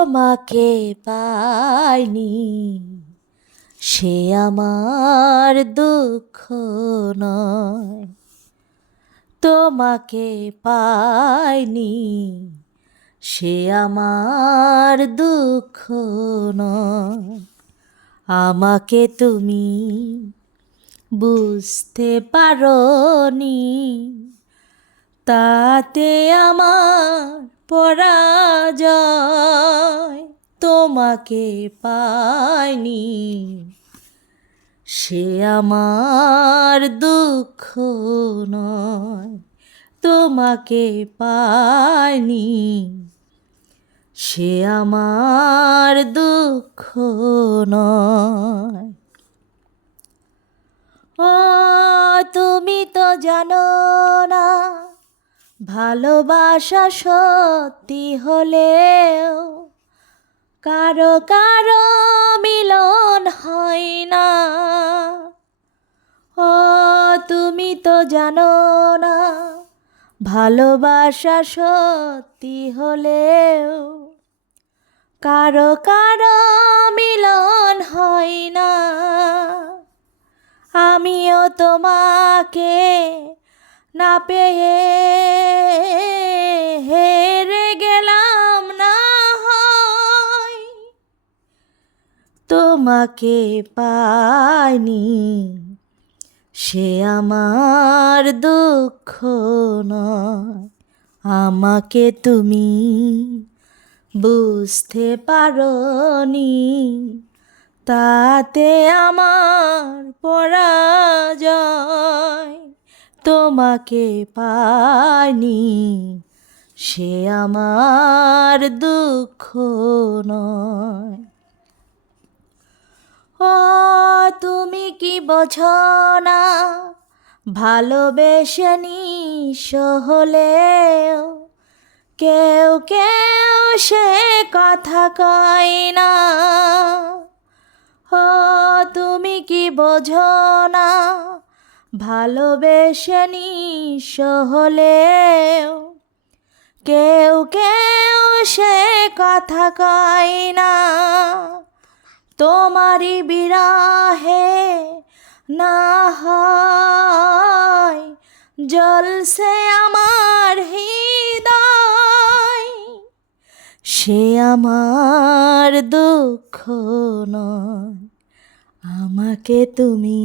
তোমাকে পাইনি সে আমার দুঃখ নয়। তোমাকে পাইনি সে আমার দুঃখ নয়। আমাকে তুমি বুঝতে পারোনি, তাতে আমার পরাজয়। তোমাকে পাইনি সে আমার দুঃখ নয়। তোমাকে পাইনি সে আমার দুঃখ নয়। ও তুমি তো জানো না, ভালোবাসা সত্যি হলেও কারো কারো মিলন হয় না। ও তুমি তো জানো না, ভালোবাসা সত্যি হলেও কারো কারো মিলন হয় না। আমিও তোমাকে না পেয়ে হেরে গেলাম না হয়। তোমাকে পাইনি সে আমার দুঃখ নয়। আমাকে তুমি বুঝতে পারোনি, তাতে আমার পরাজয়। তোমাকে পাইনি সে আমার দুঃখ নয়। ও তুমি কি বোঝো না, ভালোবেসে নিঃস্ব হলেও কেউ কেউ সে কথা কয় না। ও তুমি কি বোঝো না, ভালোবেসে নিঃস্ব হলেও কেউ কেউ সে কথা কয় না। তোমারই বিরহে না হয় জ্বলছে আমার হৃদয়। সে আমার দুঃখ নয়। আমাকে তুমি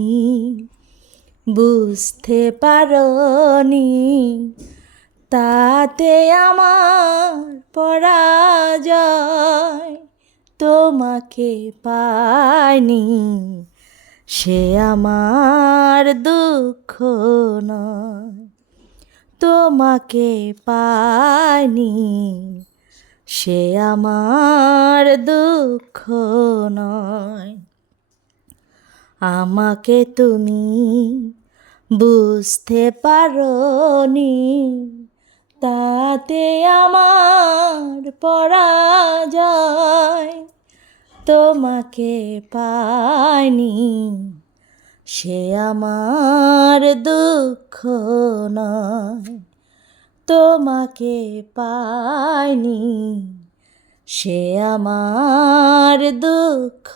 বুঝতে পারোনি, তাতে আমার পরাজয়। তোমাকে পাইনি সে আমার দুঃখ নয়। তোমাকে পাইনি সে আমার দুঃখ নয়। আমাকে তুমি বুঝতে পারোনি, তাতে আমার পরাজয়। তোমাকে পাইনি সে আমার দুঃখ নয়। তোমাকে পাইনি সে আমার দুঃখ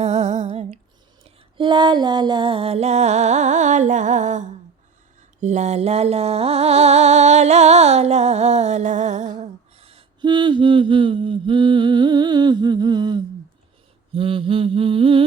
নয়। লা লা লা লা লা লা লা লা লা লা লা হুম হুম হুম হুম হুম হুম হুম হুম